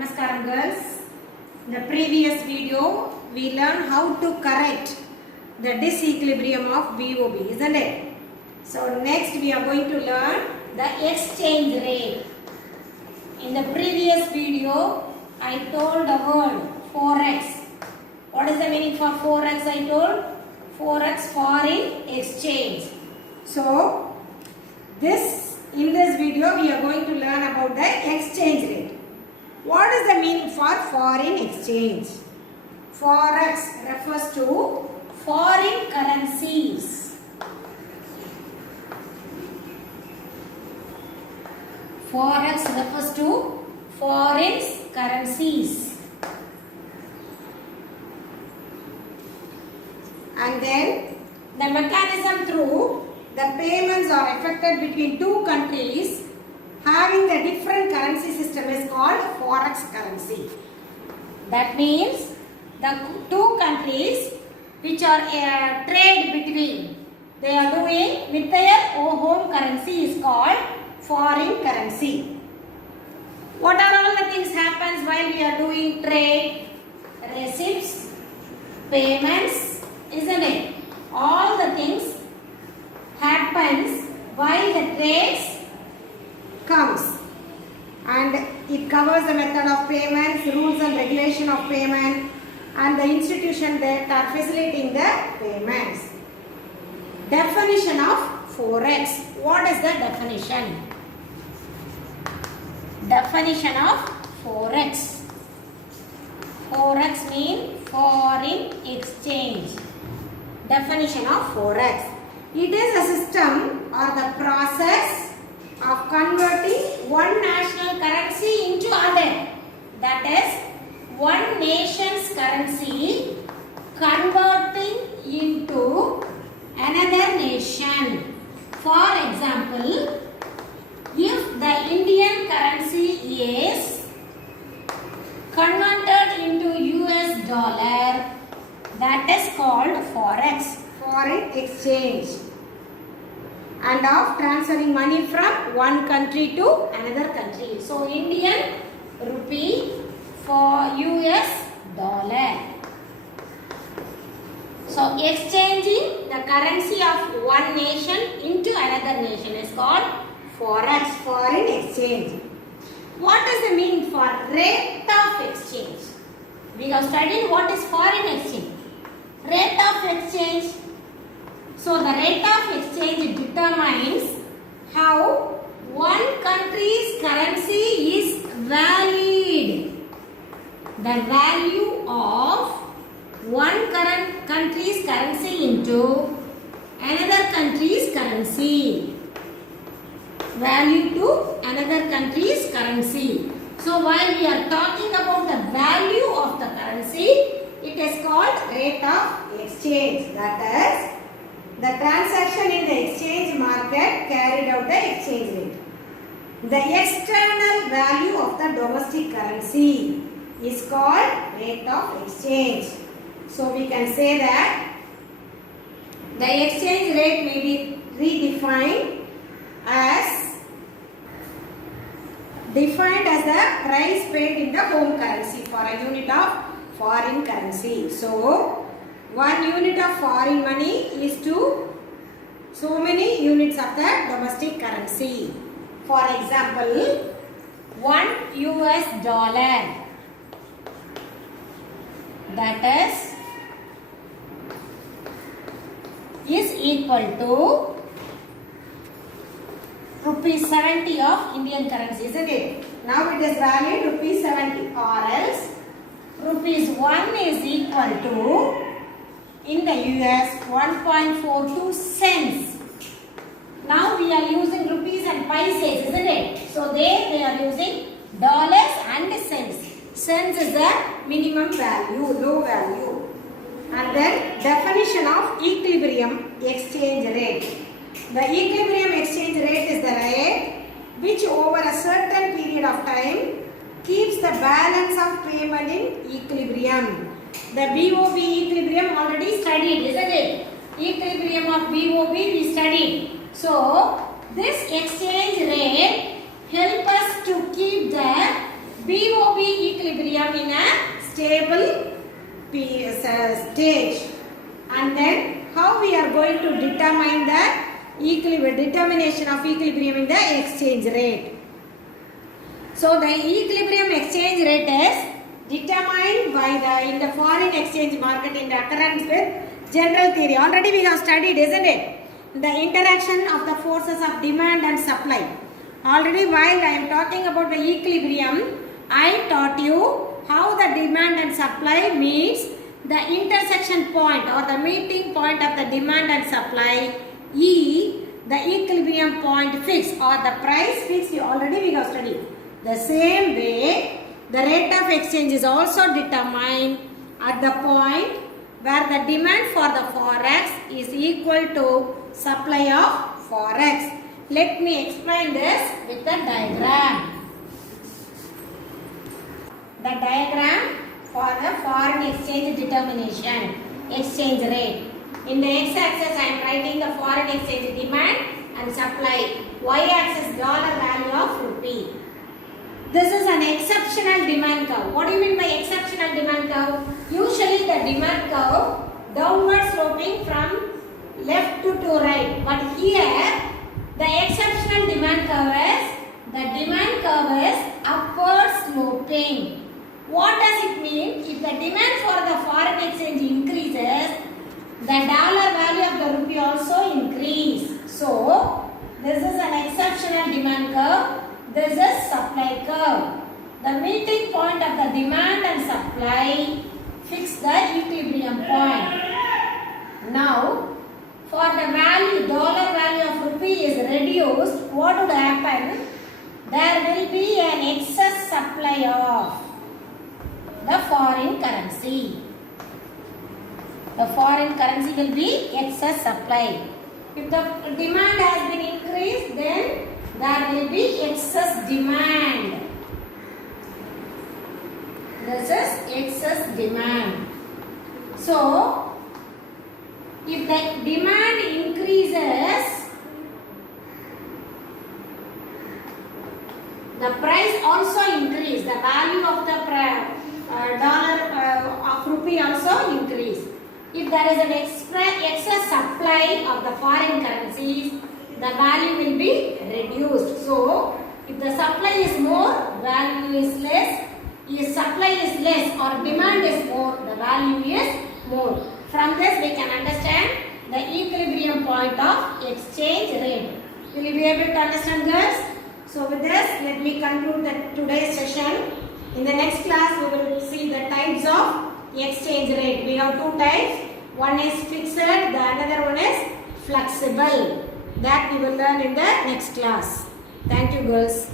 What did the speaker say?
Namaskaram girls. In the previous video we learned how to correct the disequilibrium of BOB, isn't it? So next we are going to learn the exchange rate. In the previous video I told the word forex. What is the meaning for forex? I told forex, foreign exchange. So in this video we are going to learn about the exchange rate. What is the meaning for foreign exchange? Forex refers to foreign currencies. Forex refers to foreign currencies. And then the mechanism through the payments are effected between two countries having the different currency system is called forex currency. That means the two countries which are trade between, they are doing with their home currency is called foreign currency. What are all the things happens while we are doing trade? Receipts, payments, isn't it? All the things happens while the trades comes, and it covers the method of payments, rules and regulation of payment, and the institution that are facilitating the payments. Definition of forex. What is the definition? Definition of forex. Forex means foreign exchange. Definition of forex. It is a system or the process of converting one national currency into other. That is, one nation's currency converting into another nation. For example, if the Indian currency is converted into US dollar, that is called forex, foreign exchange, and of transferring money from one country to another country. So Indian rupee for US dollar. So exchanging the currency of one nation into another nation is called forex, foreign exchange. What is the meaning for rate of exchange? We have studied what is foreign exchange. Rate of exchange. So the rate of exchange determines how one country's currency is valued. The value of one country's currency into another country's currency. Value to another country's currency. So while we are talking about the value of the currency, it is called rate of exchange. That is, the transaction in the exchange market carried out the exchange rate. The external value of the domestic currency is called rate of exchange. So we can say that the exchange rate may be redefined as the price paid in the home currency for a unit of foreign currency. So 1 unit of foreign money is to so many units of the domestic currency. For example, 1 US dollar, that is equal to rupees 70 of Indian currency, isn't it? Now it is valued rupees 70, or else rupees 1 is equal to, in the US, 1.42 cents. Now we are using rupees and paise, isn't it? So they are using dollars and cents. Cents is the minimum value, low value. And then definition of equilibrium exchange rate. The equilibrium exchange rate is the rate which over a certain period of time keeps the balance of payment in equilibrium. The BOB equilibrium already studied, isn't it? Equilibrium of BOB we studied. So this exchange rate help us to keep the BOB equilibrium in a stable stage. And then how we are going to determine the determination of equilibrium in the exchange rate. So the equilibrium exchange rate is determined by in the foreign exchange market in accordance with general theory. Already we have studied, isn't it? The interaction of the forces of demand and supply. Already while I am talking about the equilibrium, I taught you how the demand and supply meets the intersection point or the meeting point of the demand and supply. E, the equilibrium point fixed or the price fixed. Already we have studied. The same way, the rate of exchange is also determined at the point where the demand for the forex is equal to supply of forex. Let me explain this with the diagram. The diagram for the foreign exchange determination, exchange rate. In the x-axis, I am writing the foreign exchange demand and supply. Y-axis dollar value of rupee. This is an exceptional demand curve. What do you mean by exceptional demand curve? Usually the demand curve downward sloping from left to right. But here the exceptional demand curve is upward sloping. What does it mean? If the demand for the foreign exchange increases, the dollar value of the rupee also increase. So this is an exceptional demand curve. This is supply curve. The meeting point of the demand and supply fix the equilibrium point. Now, for the value, dollar value of rupee is reduced, what would happen? There will be an excess supply of the foreign currency. The foreign currency will be excess supply. If the demand has been increased, then there will be excess demand. This is excess demand. So, if the demand increases, the price also increase. The value of the dollar of rupee also increase. If there is an excess supply of the foreign currencies, the value will be reduced. So, if the supply is more, value is less. If supply is less or demand is more, the value is more. From this we can understand the equilibrium point of exchange rate. Will you be able to understand, girls? So with this, let me conclude today's session. In the next class, we will see the types of exchange rate. We have two types. One is fixed, the another one is flexible. That we will learn in the next class. Thank you, girls.